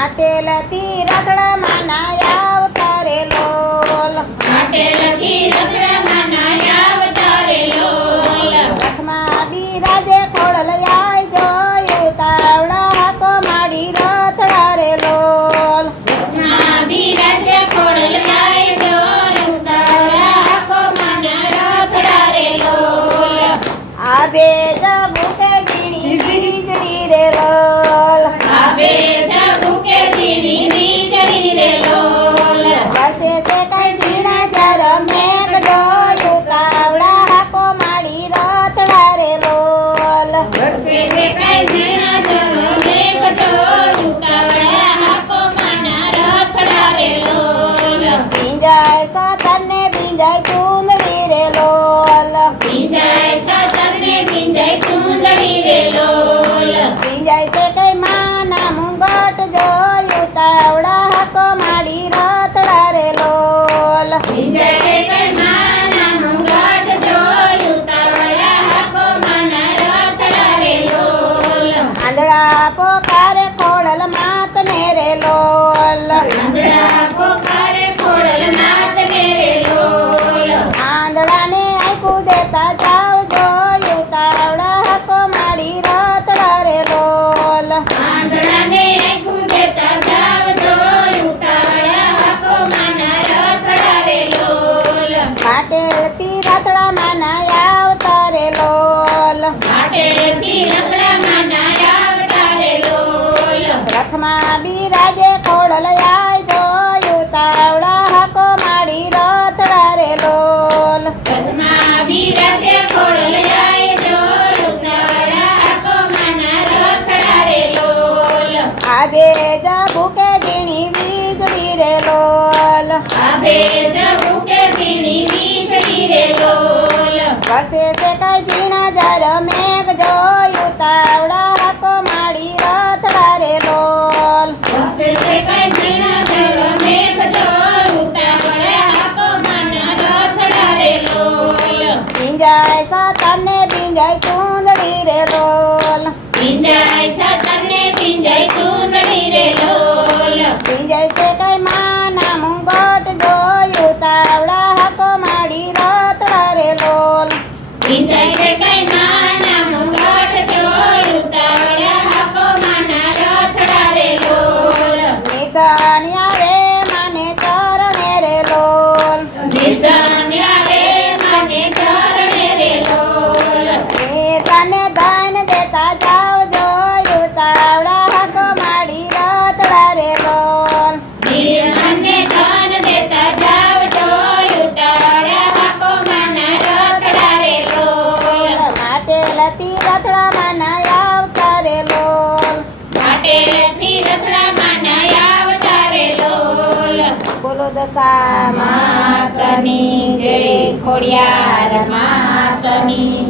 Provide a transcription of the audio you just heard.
માટેલથી રગડામાં ના આવતારે લોલ. માટેલથી રગડામાં ના આવતારે લોલ. રથમાં બિરાજે ખોડલ આય જોયું તાવડા હાકો માડી રથડા રે લોલ. રથમાં બિરાજે ખોડલ આય જોયું તાવડા હાકો માના રથડા રે લોલ. આબે જબુકે ઝીણી વીજળી રે લોલ. આબે જબુકે ઝીણી વીજળી રે લોલ. વસે છે કઈ ઝીણા જર મેઘ જોયું તાવડા હાકો માડી રથડા રે લોલ. વરસે છે કાંઈ ઝીણા જર મેઘ જોયું તાવડા હાકો માના રથડા રે લોલ. ભીંજાય સતરને ભીંજાય ચૂંદડી રે લોલ. ભીંજાય સતરને ભીંજાય ચૂંદડી રે લોલ. ભીંજાય છે કઈ માના મુંગટ જોયું તાવડા હાકો માડી રથડા રે લોલ. ભીંજાય છે કાંઈ માના મુંગટ જોયું તાવડા હાકો માના રથડા રે લોલ. આંધળા પોકારે ખોડલ માતને રે લોલ. આંધળા પોકારે ખોડલ માતને રે લોલ. આંધળાને આંખું દેતા જાવ જોયું તાવડા હાકો માડી રથડા રે લોલ. આંધળાને આંખું દેતા જાવ જોયું તાવડા હાકો માના રથડા રે લોલ. પાટેલથી રથડામાં ના આવતા રે લોલ. માટેલથી રથડામાં ના આવતા રે લોલ. રથમાં બિરાજે ખોડલ આય જોયું તાવડા હાકો માડી રથડા રે લોલ. રથમાં બિરાજે ખોડલ આય જોયું તાવડા હાકો માના રથડા રે લોલ. આબે જબુકે ઝીણી વીજળી રે લોલ. આબે જબુકે ઝીણી વીજળી રે લોલ. વસે છે કઈ ઝીણા જર મેઘ જોયું તાવડા હાકો માડી રથડા રે લોલ. વસે છે કાંઈ ઝીણા જર મેઘ જોયું તાવડા હાકો માના રથડા રે લોલ. ભીંજાય સતરને ભીંજાય ચૂંદડી રે લોલ. ભીંજાય છતરને ભીંજાય ચૂંદડી રે લોલ. ભીંજાય છે કઈ માના મુંગટ જોયું તાવડા હાકો માડી રથડા રે લોલ. ભીંજાય છે કાંઈ માના મુંગટ જોયું તાવડા હાકો માના રથડા રે લોલ. નિધાન આવે માને ચરણે રે લોલ. નિર્ધન આવે માને ચરણે રે લોલ. નિધાને દાન દેતા જાવ જોયું તાવડા હાકો માડી રથડા રે લોલ. નિર્ધનને ધન દેતા જાવ જોયું તાવડા હાકો માના રથડા રે લોલ. માટેલથી રથડામાં ના આવતા રે લોલ. માટેલથી રથડામાં ના આવતા રે લોલ. બોલો દશા માતની જય, ખોડિયાર માતની